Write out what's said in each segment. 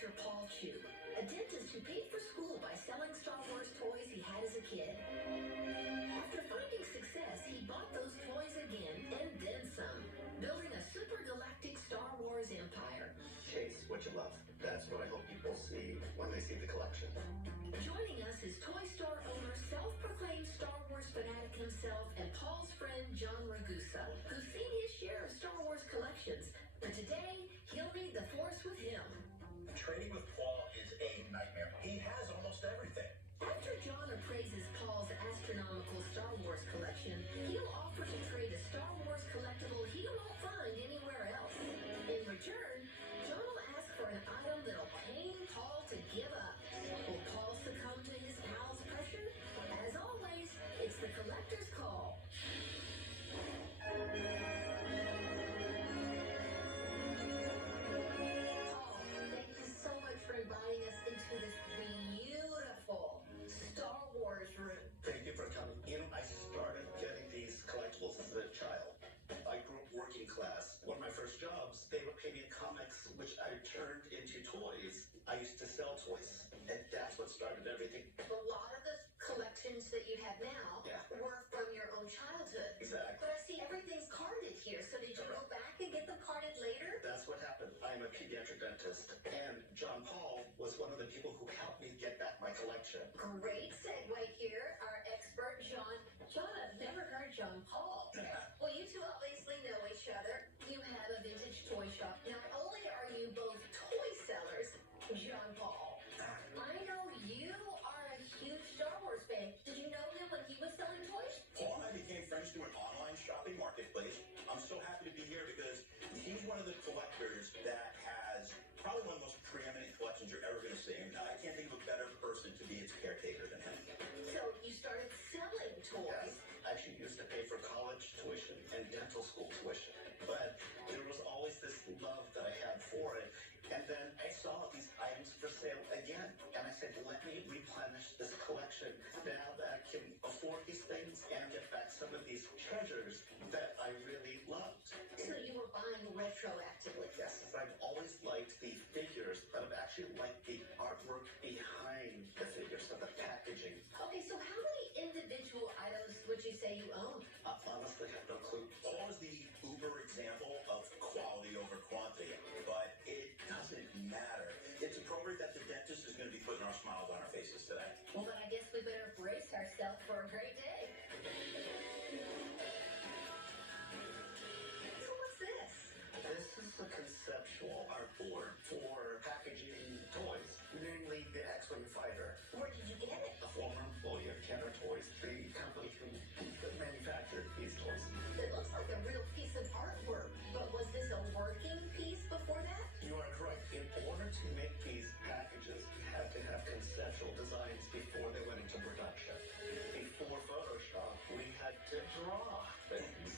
collector Paul Chu, a dentist who paid for school by selling Star Wars toys he had as a kid. After finding success, he bought those toys again and then some, building a super galactic Star Wars empire. Chase what you love. That's what I hope people see when they see the collection. Joining us is toy store owner, self-proclaimed Star Wars fanatic himself, and Paul's friend John Ragusa, who's seen his share of Star Wars collections. But today, he'll lead the force with him. Trading with Paul is a nightmare. He has almost everything. After John appraises Paul's astronomical Star Wars collection, he'll offer to trade a Star Wars collectible he won't find anywhere else. In return, John will ask for an item that'll pain Paul to give up. Will Paul succumb to his pal's pressure? As always, it's the collector's call. Paul, thank you so much for inviting us into this beautiful Star Wars room. Thank you for coming in. I started getting these collectibles as a child. I grew up working class. One of my first jobs, they were painting comics, which I turned into toys. I used to sell toys, and that's what started everything. A lot of the collections that you have now were from your own childhood. Exactly. But I see everything's carded here, so did you go back and get them carded later? That's what happened. I'm a pediatric dentist, and John Paul was one of the people who helped me get back my collection. Great segue here, our expert, John. John, I've never heard John Paul. Well, you two obviously know each other. You have a vintage toy shop. Not only are you both toy sellers, John Paul, I know you are a huge Star Wars fan. Did you know him when he was selling toys? Paul and I became friends through an online shopping marketplace. I'm so happy to be here because he's one of the collectors that has probably one of the most preeminent collections you're ever going to see. And I can't think of a better person to be its caretaker than him. So you started selling toys. I actually used to pay for college tuition and dental school tuition, but there was always this love that I had for it. And then I saw these items for sale again, and I said, let me replenish this collection now that I can afford these things and get back some of these treasures that I really loved. So you were buying retroactively? Yes, I've always liked the figures, but I've actually liked the artwork behind the figures, so the packaging. Okay, so how many individual items would you say you own? I honestly have no clue. Paul is the uber example of quality over quantity, but it doesn't matter. It's appropriate that the dentist is going to be putting our smiles on our faces today. Well, then I guess we better brace ourselves for a great day. So what's this? This is a conceptual artboard for packaging toys, namely the X-Wing fighter. Where did you get it? A former employee of Kenner Toys, the company who manufactured these toys. It looks like a real piece of artwork, but was this a working piece before that? You are correct. In order to make these packages, you had to have conceptual designs before they went into production. Before Photoshop, we had to draw things.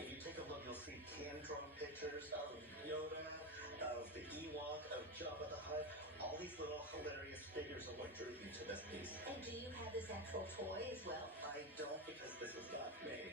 If you take a look, you'll see hand-drawn pictures of Yoda, of the Ewok, of Jabba the Hutt. All these little hilarious figures are what drew me to this piece. And do you have this actual toy as well? I don't, because this was not made.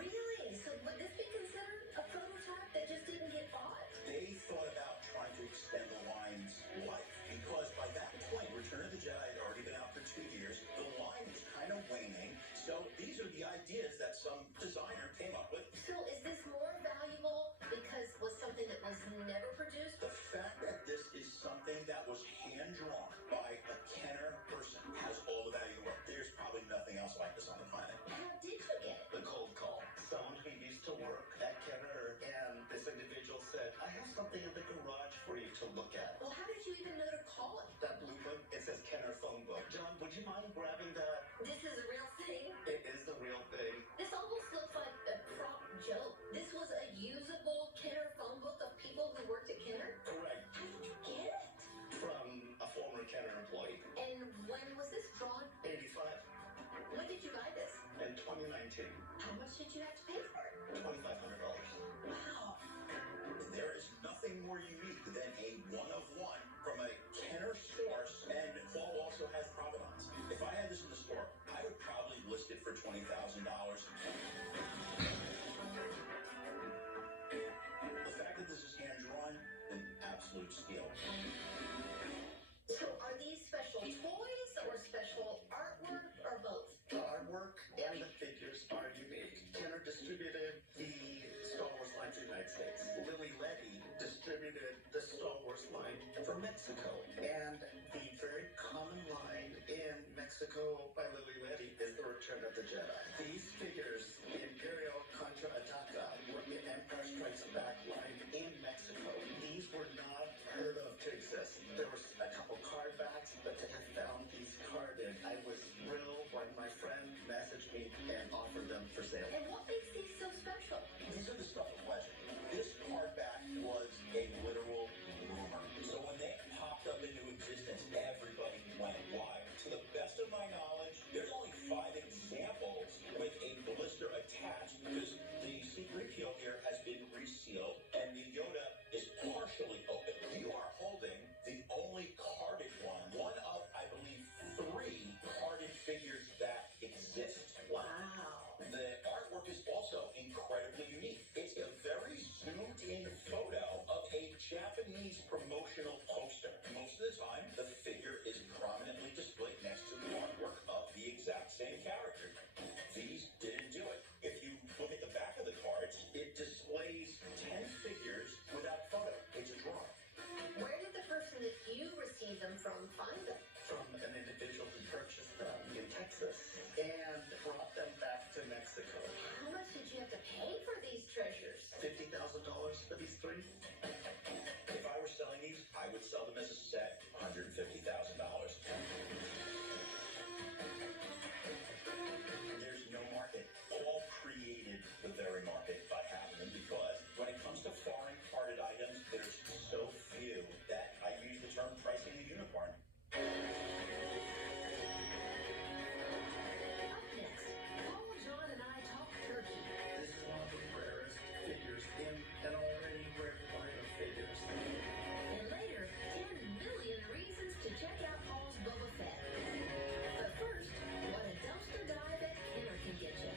Really? So would this be considered a prototype that just didn't get bought? They thought about trying to extend the line's life because by that point, Return of the Jedi had already been out for 2 years. The line was kind of waning. So these are the ideas that some designer came up with. So is this more valuable because it was something that was never produced? The fact that this is something that was hand-drawn by a Kenner person has all the value in the world. There's probably nothing else like this on the planet. How did you get it? The cold call. Someone who used to work at Kenner, and this individual said, I have something in the garage for you to look at. Well, how did you even know to call it? That blue book, it says Kenner phone book. John, would you mind grabbing that? This is a real thing? It is the real thing. This almost looks like a prop joke. This was a usable Kenner phone book of people who worked at Kenner? Correct. How did you get it? From a former Kenner employee. And when was this drawn? 85. When did you buy this? In 2019. How much did you have to pay for it? $2,500. Wow. There is nothing more unique than a one-of-one from a Kenner source, and Paul also has provenance. If I had this in the store, I would probably list it for $20,000. The fact that this is hand-drawn, an absolute steal. toys or special artwork or both? The artwork and the figures are unique. Kenner distributed the Star Wars line to the United States. Lily Letty distributed the Star Wars line from Mexico. And the very common line in Mexico by Lily Letty is The Return of the Jedi. These figures, the Imperial Contra Ataca, were the Empire Strikes Back line in Mexico. These were not heard of to exist. There was a couple card backs, but to have found these carded, I was thrilled when my friend messaged me and offered them for sale. And what makes these so special? These are the stuff of legend. This hardback was a literal rumor. So when they popped up into existence, everybody went wild. To the best of my knowledge, there's only 5 examples with a blister attached because the C-3PO here has been resealed and the Yoda is partially open. You are holding the only carded one of, I believe, 3 carded figures that exist. Wow. The artwork is also incredibly unique. It's a very zoomed-in photo of a Japanese promotional poster. Most of the time, the figure is prominently displayed next to the artwork of the exact same character. These didn't do it. If you look at the back of the cards, it displays 10 figures without photo. It's a drawing. Where did the person that you received them from find them? From an individual who purchased them in Texas and brought them back to Mexico. How much did you have to pay for these treasures? $50,000 for these 3? If I were selling these, I would sell them as a set, $150,000. There's no market. Paul created the very market by having them because when it comes to foreign carded items, there's so few that I use the term pricing the unicorn. Up next, Paul, John, and I talk turkey. This is one of the rarest figures in an already rare line of figures. And later, 10 million reasons to check out Paul's Boba Fett. But first, what a dumpster dive at Kenner can get you.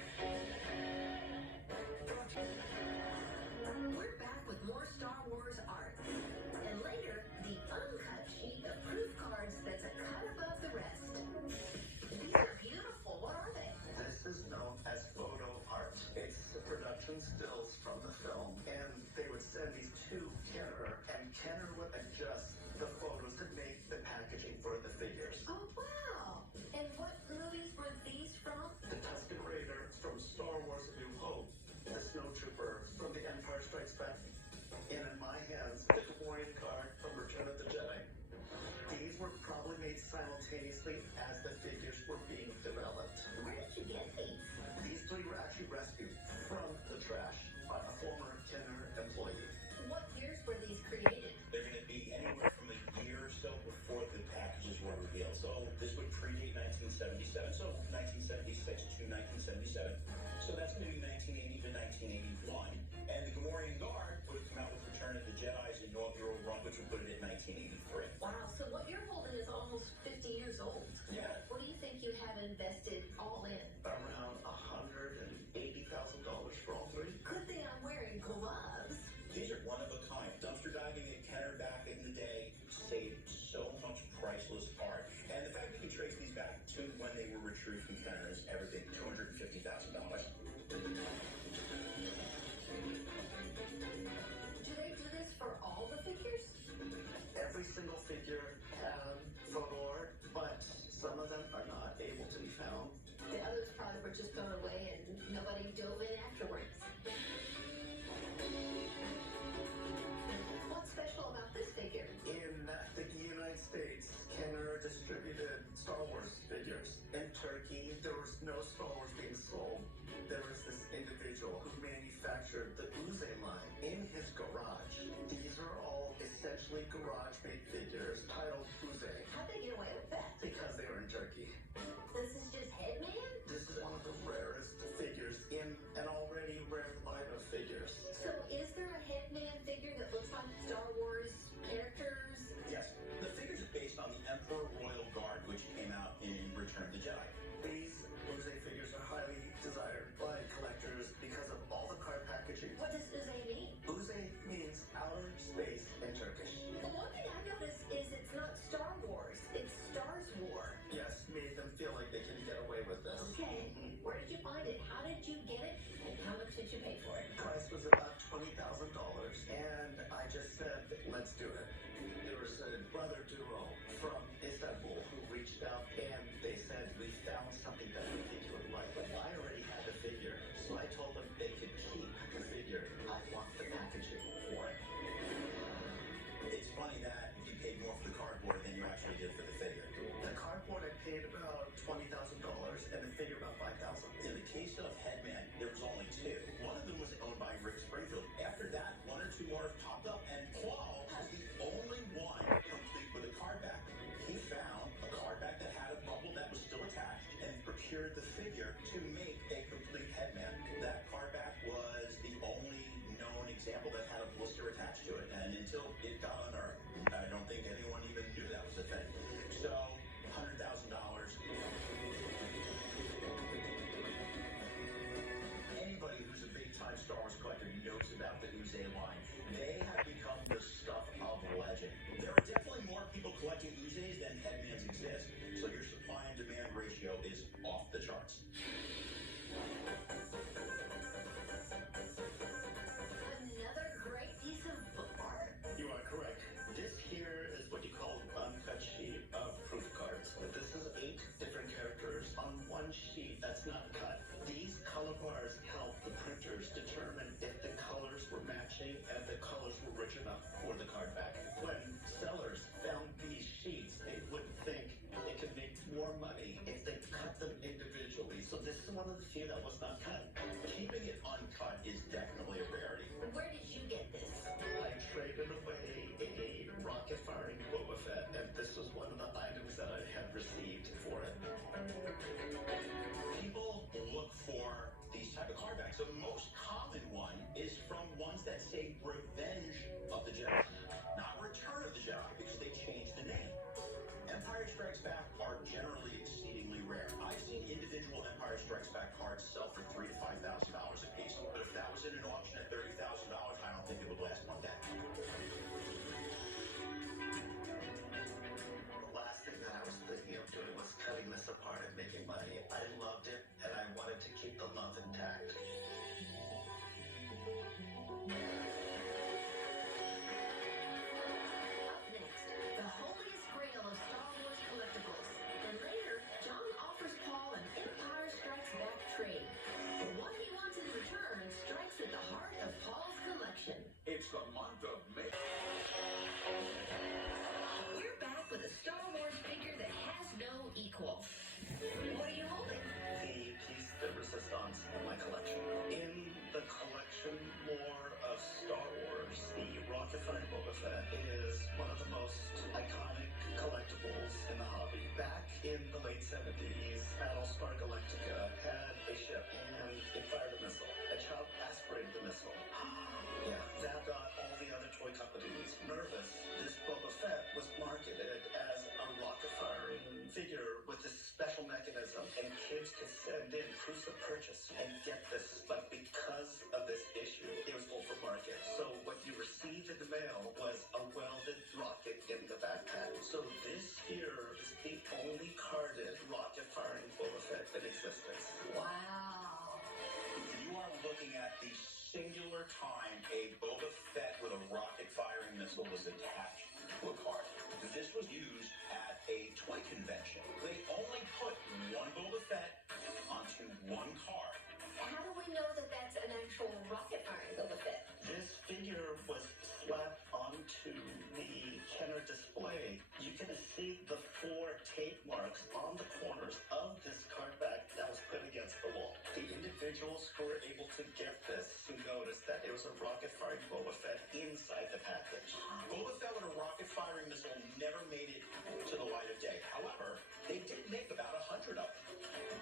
We're back with more Star Wars art. And later, the uncut sheet of proof cards that's a cut above the rest. These are beautiful. What are they? This is known as photo art. It's the production stills from the film, and they would send these to Kenner, and Kenner would adjust the photos to make the packaging for the figures. Oh, wow. And what movies were these from? The Tusken Raider from Star Wars: A New Hope, the Snowtrooper from The Empire Strikes Back, and in my hands, the Gamorrean card from Return of the Jedi. These were probably made simultaneously as the figures were being developed. Where did you get these? These 3 were actually rescued from the trash by a former Kenner employee. What years were these created? They're going to be anywhere from a year or so before the packages were revealed. So this would predate 1977, so 1976 to 1977. So that's going to be 1980 to 1981. And the Gamorrean Guard would have come out with Return of the Jedi's inaugural run, which would put it at 1983. Wow, so what you're holding is almost 50 years old. Yeah. What do you think you have invested all in? Around $180,000 for all 3. Good thing I'm wearing gloves. These are one of a kind. Dumpster diving at Kenner back in the day saved so much priceless art. And the fact we can trace these back to when they were retrieved more have popped up, and Paul has the only one complete with a card back. He found a card back that had a bubble that was still attached and procured the figure to make a complete headman. That card back was the only known example that had a blister attached to it, and until it got unearthed, I don't think anyone even knew that was a thing. So, $100,000. Anybody who's a big-time Star Wars collector knows about the Uze line. They have become the stuff of legend. There are definitely more people collecting Uzes than headmans exist, so your supply and demand ratio is off the charts. Another great piece of book art. You are correct. This here is what you call an uncut sheet of proof cards. This is 8 different characters on one sheet that's not cut. These color bars help the printers determine if the colors were matching and the colors were rich enough for the card back. When sellers found these sheets, they would think they could make more money if they cut them individually. So this is one of the few that was not cut. Keeping it uncut is definitely a rarity. Where did you get this? I traded away a rocket firing Boba Fett, and this was one of the items that I had received for it. People look for these type of card backs. The most common one is from ones that say Revenge of the Jedi, not Return of the Jedi, because they changed the name. Empire Strikes Back are generally exceedingly rare. I've seen individual Empire Strikes Back cards sell for $3,000 to $5,000 a piece, but if that was in an auction at $30,000, I don't think it would last one day. The last thing that I was thinking of doing was cutting this apart and making money. I loved it, and I wanted to keep the love intact. Up next, the holiest grail of Star Wars collectibles. And later, John offers Paul an Empire Strikes Back trade. But what he wants in return strikes at the heart of Paul's collection. It's the month of May. We're back with a Star Wars figure that has no equal. What are you holding? The piece de resistance in my collection. In the collection lore of Star Wars, the rocket firing Boba Fett is one of the most iconic collectibles in the hobby. Back in the late 70s, Battlestar Galactica had a ship and it fired a missile. A child aspirated the missile. Yeah, that got all the other toy companies nervous. This Boba Fett was marketed as a rocket firing figure with this special mechanism, and kids could send in proofs of purchase and get this. But because of this issue, it was over market. So what you received in the mail was a welded rocket in the backpack. So this here is the only carded rocket firing Boba Fett in existence. Wow. You are looking at the singular time a Boba Fett with a rocket firing missile was attached to a card. This was used at a toy convention. They only put one Boba Fett onto one card. How do we know that that's an actual rocket firing Boba Fett? This figure was slapped onto the Kenner display. You can see the 4 tape marks on the corners of this card back that was put against the wall. The individuals who were able to get this noticed that it was a rocket firing Boba Fett inside the package. Boba Fett with a rocket firing missile never made it to the light of day. However, they did make about 100 of them,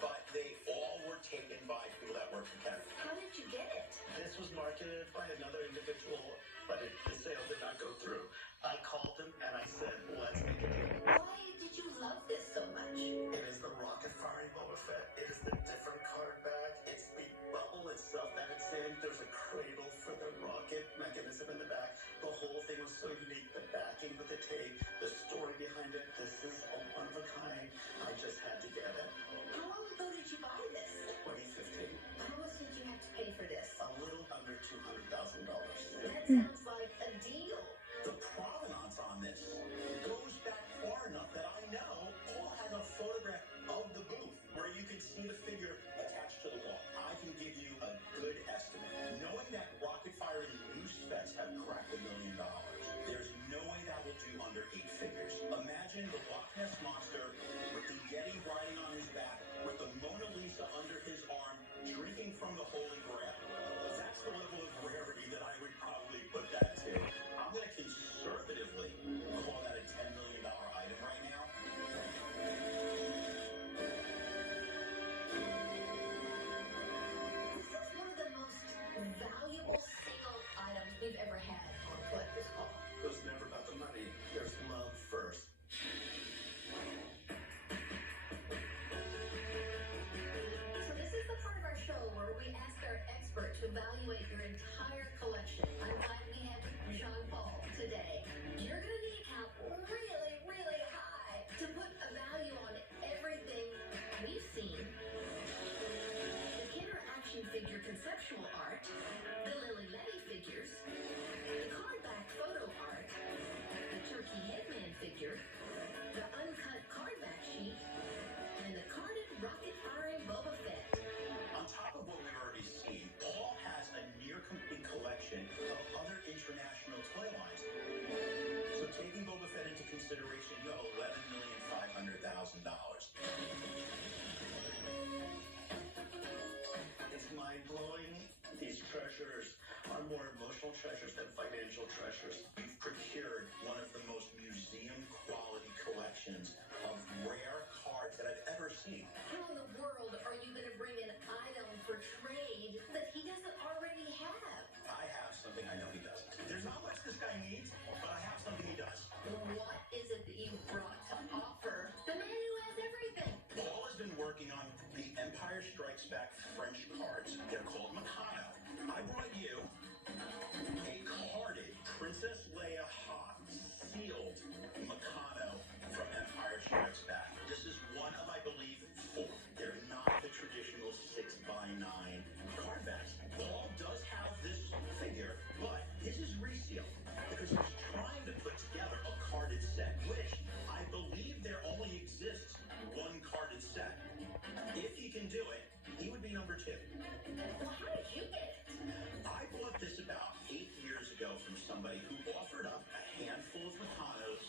but they all were taken by people that worked for Kenner. How did you get it? This was marketed by another individual, but the sale did not go through. I called him and I said, let's make a deal. Why did you love this so much? It is the rocket firing Boba Fett. It is the different card back. It's the bubble itself that it's in. There's a cradle for the rocket mechanism in the back. The whole thing was so unique. The backing with the tape, the story behind it. This is a one of a kind. I just had to get it. How long ago did you buy this? 2015. How much did you have to pay for this? A little under $200,000. That sounds like a deal. The provenance on this goes back far enough that I know Paul has a photograph of the booth where you can see the figure attached to the wall. I can give you a good estimate. Knowing that rocket firing loose Fets have cracked $1 million, there's no way that will do under 8 figures. Imagine the Loch Ness Monster with the Yeti riding on his back, with the Mona Lisa under his arm, drinking from the Holy Grail. That's the level of rarity that I would probably put that to. somebody who offered up a handful of Meccano's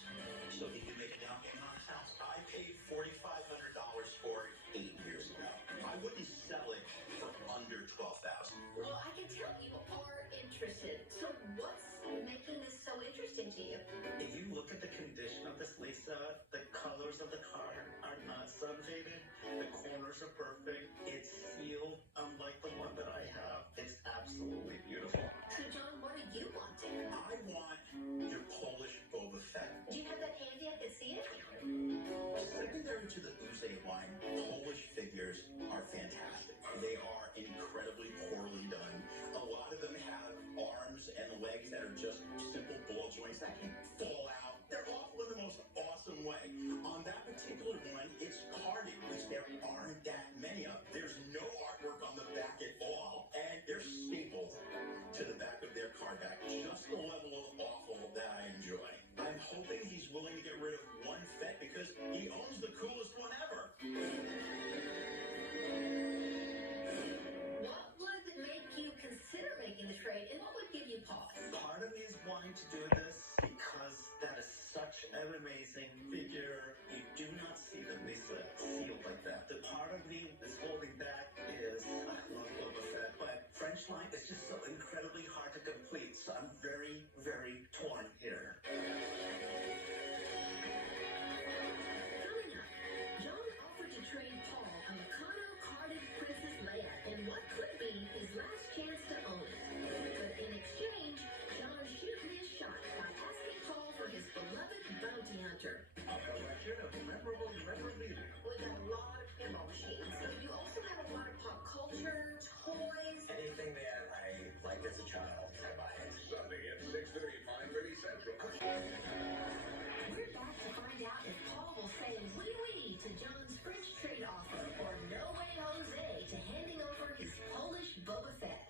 so he could make a down payment on his house. I paid $4,500 for it 8 years ago. I wouldn't sell it for under $12,000. Well, I can tell you are interested. So what's making this so interesting to you? If you look at the condition of this, Lisa, the colors of the car are not sun faded. The corners are perfect. It's sealed, unlike the one that I have. It's absolutely beautiful. So, John, what are you wanting? I want your Polish Boba Fett. Do you have that handy? I can see it. Secondary to the Uze line, Polish figures are fantastic. They are incredibly poorly done. A lot of them have arms and legs that are just simple ball joints that can fall out. They're awful in the most awesome way. On that particular one, it's carded, which there aren't that many of. There's no artwork on the back at all, and they're stapled to the back of their card back. Just the level of awful that I enjoy. I'm hoping he's willing to get rid of one Fett because he owns the coolest one ever. What would make you consider making the trade, and what would give you pause? Part of me is wanting to do this because that is such an amazing figure. You do not see them, Lisa, sealed like that. The part of me is holding back is, I love Boba Fett, but French line is just so incredibly hard to complete, so I'm very, very torn here. Coming up, John offered to trade Paul a Meccano carded Princess Leia and what could be his last chance to own it. But in exchange, John shoots his shot by asking Paul for his beloved bounty hunter. A collection of memorable memorabilia. With a lot of pinball machines, but you also have a lot of pop culture, toys. Anything that I liked as a child, I buy it. Sunday at 6:30, 5:30 Central. We're back to find out if Paul will say wee-wee to John's French trade offer or no way Jose to handing over his Polish Boba Fett.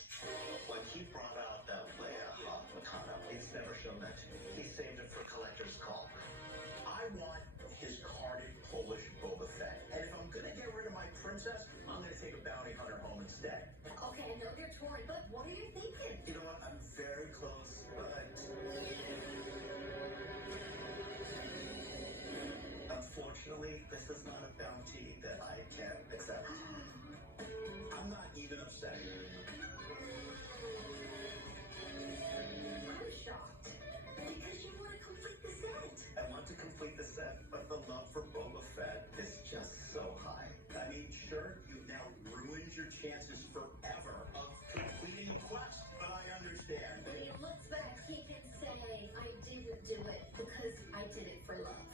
When he brought out that Leia Meccano, he's never shown that to me. He saved it for collector's call. I want his carded Polish Boba Fett. And if I'm gonna get rid of my princess, I'm gonna take a bounty hunter home instead. Okay, I know you're torn, but what are you thinking? You know what? I'm very close, but unfortunately, this is not a bounty that I can accept. I'm not even upset. I'm shocked. Because you want to complete the set. I want to complete the set, but the love for Boba Fett is just so high. I mean, sure, you've now ruined your chances forever of completing a quest, but I understand. When he looks back, he can say, I didn't do it because I did it for love.